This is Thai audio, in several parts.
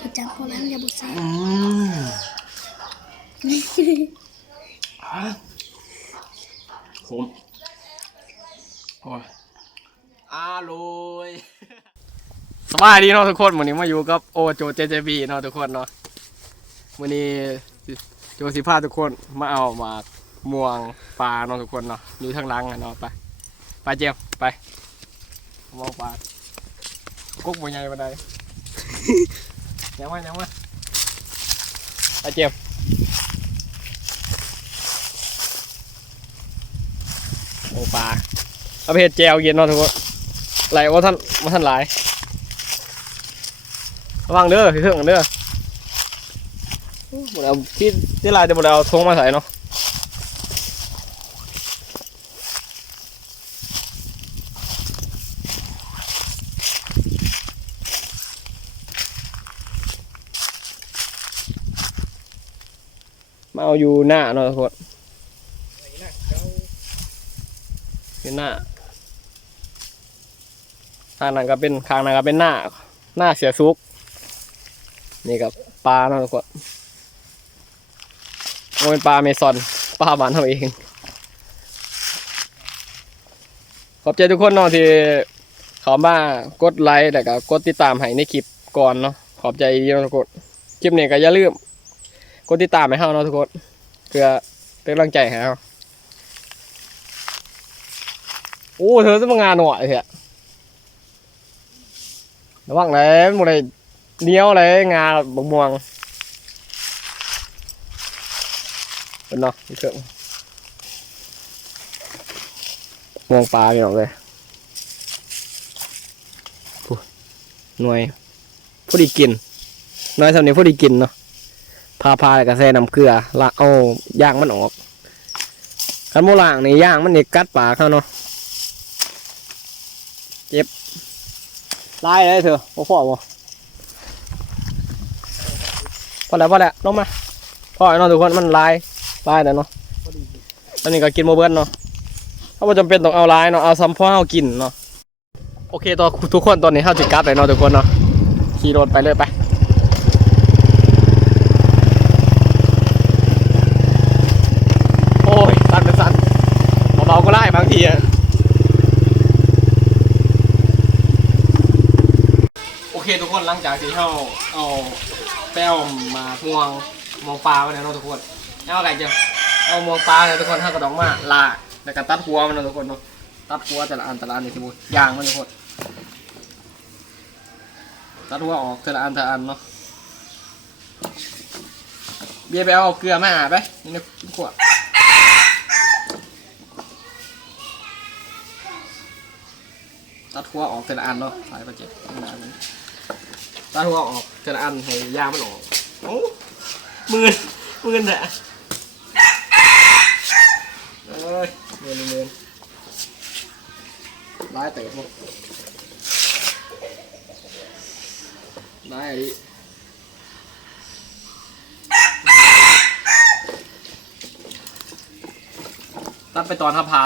ก็จับพอแล้วอย่าบุกใส่ผมโอ้ยอร่อยสบายดีเนาะทุกคนวันนี้มาอยู่กับโอโจเจเจบีเนาะทุกคนเนาะวันนี้โจสิพาทุกคนมาเอาหมากม่วงปลาเนาะทุกคนเนาะอยู่ทางหลังเนาะไปเจียมไปมองปลากุ๊กบัวใหญ่บันไดยังมาไปเจียมโอ้ปลาประเภทแจวเย็นเนาะทุกคนไหลว่าท่านหลายระวังเด้อเครื่องเด้อหมดเอาที่ลายจะหมดเอาทงมาใส่เนาะมาเอาอยู่หน้าเนาะทุกคนอยู่หน้าข้างนั้นก็เป็นหน้าเสียซุกนี่กับปลาเนาะทุกคนเป็นปลาเมซอนปลาบ้านเราเองขอบใจทุกคนเนาะที่เขามากดไลค์แต่ก็กดติดตามให้ในคลิปก่อนเนาะขอบใจเยอะทุกคนคลิปนี้ก็อย่าลืมกดติดตามให้เราเนาะทุกคนเพื่อเป็นกำลังใจให้เราโอ้เธอจะมางานหน่อยเถอะระวังเลยหมดเลยเนี้ยวเลยงาบกม่วงเป็นเนาะเครื่องม่วงปลาพี่น้องเลยหน่วยพอดีกินน้อยสำเนียงพอดีกินเนาะพาแล้วก็แซ่น้ำเกลือละเอาย่างมันออกกันโมล่างนี่ย่างมันนี่กัดปลาเขาเนาะเจ็บไล่เลยเถอะพ่อบ่พอแล้วลงมาพ่อเนาะทุกคนมันลายแล้วเนาะตอนนี้ก็กินโมเบิร์นเนาะถ้าว่าจำเป็นต้องเอาลายเนาะเอาซ้ำพ่อเอากินเนาะโอเคตัวทุกคนตอนนี้เข้าจิกลับเลยเนาะทุกคนเนาะขี่รถไปเลยไปโอ้ยสั่นเบาๆก็ไล่บางทีอะโอเคทุกคนหลังจากที่เขาเอาแป้วมาม่วงมองปลาไปแล้วเนาะทุกคนเอาไก่เจียวเอามองปลาเลยทุกคนห้ากระดองมาลาแล้วก็ตัดหัวมันเนาะทุกคนเนาะตัดหัวแต่ละอันนี่ที่บุยางมันทุกคนตัดหัวออกแต่ละอันเนาะเบียร์ไปเอาเกลือมาไปนี่นะขวดตัดหัวออกแต่ละอันเนาะสายประเจ็บตัดหัวออกแต่ละอันให้ยางมันออกโอ้มือแหละเอ้ยมือร้ายเตะพวกร้ายอะไรตัดไปตอนพา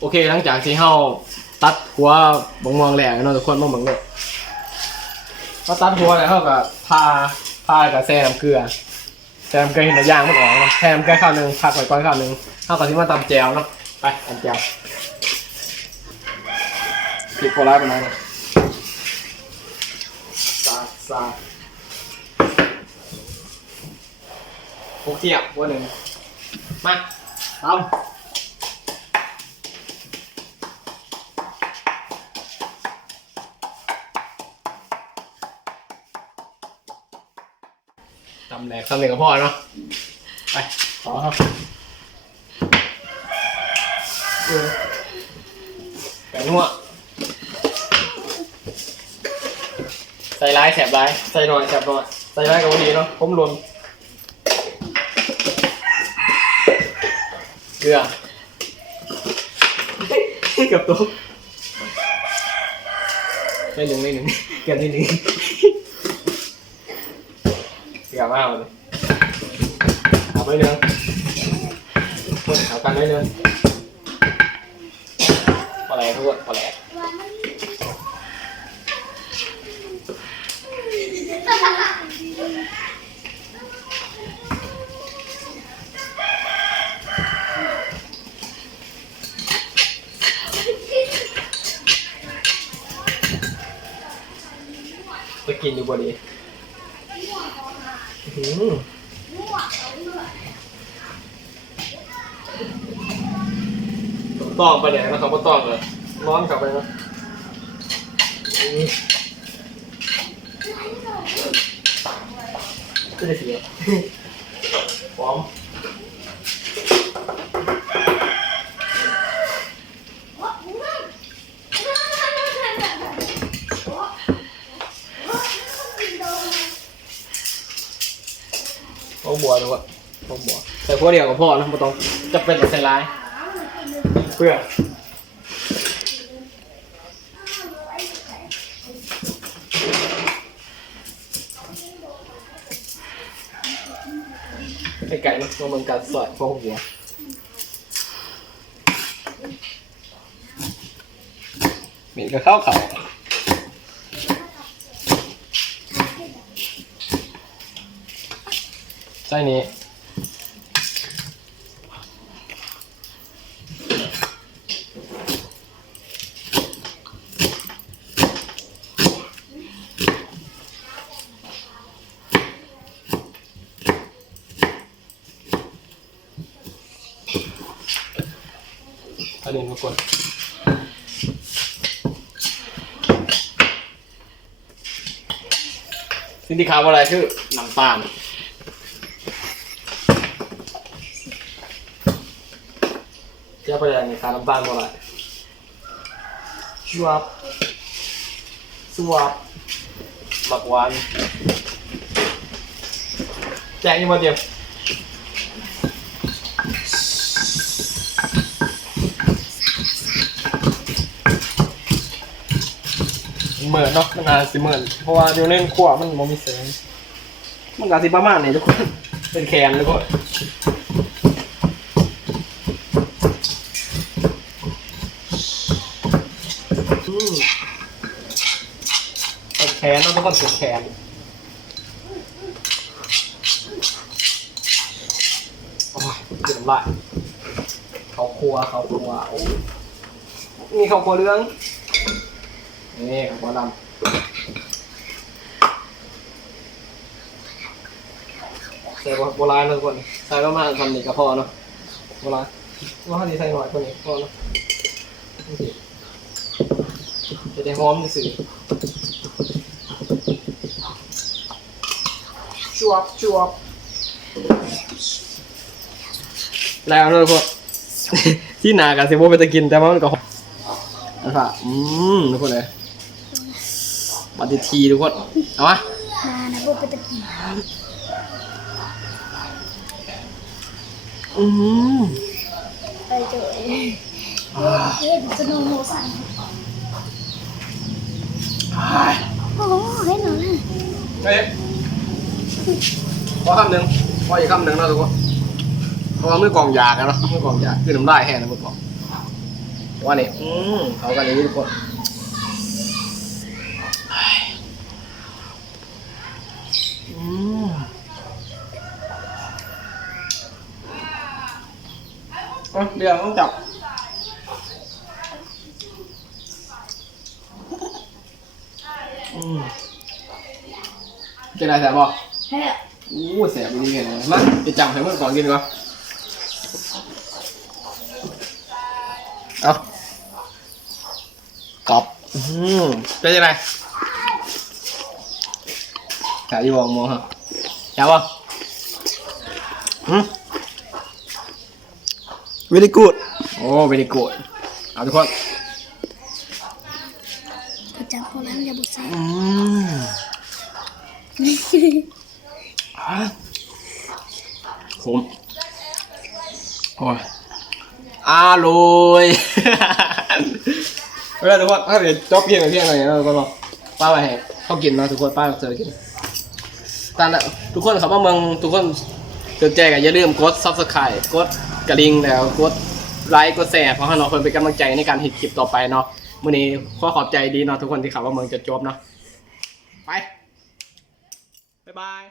โอเคหลังจากที่เฮาตัดหัวบงมองแหลกเนาะทุกคนมองบังเลยเขาตัดหัวแล้วเขาก็พากับแซ่น้ำเกลือเห็นแต่ย่างมันออกเนาะแซ่น้ำเกลือข้าวหนึ่งพักไว้ก่อนข้าวหนึ่งเข้ากับที่มาตำแจวเนาะไปตำแจวติดโคราชไปไหนเนี่ยซาพวกเทียบหัวหนึ่งมาตำแหลกตำแหลกกับพ่อเนาะไปต่อครับแกงนัวใส่ร้ายแสบร้ายใส่หน่อยแสบหน่อยใส่ร้ายกับดีเนาะผมรวมเกลือกับตุ๊กไม่หนึ่งเกลือนิดนึงเกลือมากเลยเอาไปเนื้อเอากันไว้เนื้อปลาแหลกทุกคนปลาแหลก ไปกินดูบ่ดีต้องไปไหนนะครับก็ต้องเลยร้อนกลับไปนะก็จะเสียพร้อมพร้อมบัวดูวะพร้อมบัวใส่พวกเดียวกับพ่อนะไม่ต้องจะเป็นใส่ร้ายเพื่อไก่เนาะมันกัดสอยพวกหัวมีกระเข้าเขาใช่นี้อันนี้ทุกคนสิ่งที่ขาดอะไรคือน้ำตาลเจ้าประเด็นนี้ขาดน้ำตาลอะไรชวบสวบบักหวานแจกยังมาเดียวเหมือนเนาะมันอาจสิเหมือนเพราะว่าเดี๋ยวเล่นขั้วมันมองมีเสียงมันอาจสิประมาณนี้ทุกคนเป็นแคนทุกคนเป็นแคนเนาะทุกคนเป็นแคนโอ้ยเดือดร้อนเขาครัวโอ้มีเขาครัวเรื่องนี่ของหัวดำใส่โบราณนะทุกคนใส่ประมาณทำนี่ก็พอเนาะโบราณว่าเขาดีใส่หน่อยคนนี้พอเนาะจะได้หอมสื่อจวบแล้วนะทุกคนที่นากันเซโบไปตะกินแต่ว่ามันก็นะครับทุกคนเลยมาทีทุกคนเอามานะโบไปตะกี้ไปเจอเฮ็ดสนุกโมสันโอ้เฮ็ดหนูเลยเฮ้ยพอคำหนึ่งพออีกคำหนึ่งนะทุกคนเพราะว่ามือกล่องยากันเนาะมือกล่องยาคือน้ำลายแห้งนะมือกล่องว่านี่เขากันอย่างนี้ทุกคนเดี๋ยวต้องจับจะได้แสบบ่เฮ้ยแสบดีเลยมาจะจับให้มือกล่องกินก่อนเอากรอบเป็นยังไงขายยี่บองมองฮะจับบ่very good โอ้ very good เอาทุกคนก็จับพวกนั้นอย่าบุษใส่ขมโอ้ยอร่อยเวลาทุกคนถ้าเกิดจบเพียงอะไรนะทุกคนบอกป้าไปให้เขากินนะทุกคนป้าเจอกินตอนนั้นทุกคนครับว่าเมืองทุกคนเจอแจกอย่าลืมกด subscribe กดกระดิ่งแล้วกดไลค์กดแชร์เพราะให้เราเป็นกำลังใจในการเห็นคลิปต่อไปเนาะมื้อนี้ขอขอบใจดีเนาะทุกคนที่ขับว่าเมืองจะจบเนาะไป บ๊ายบาย